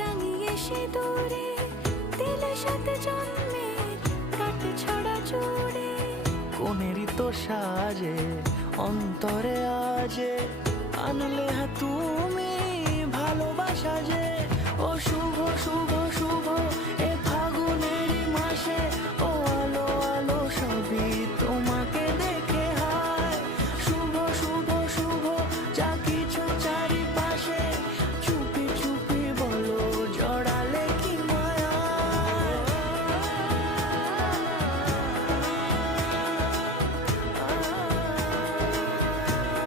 রাঙিয়ে সিঁদুরে দিলে সাথে জন্মের কাট ছড়া জুড়ে। কোনেরই তো সাজে অন্তরে আজে আনলে তুমি ভালোবাসা যে। ও শুভ শুভ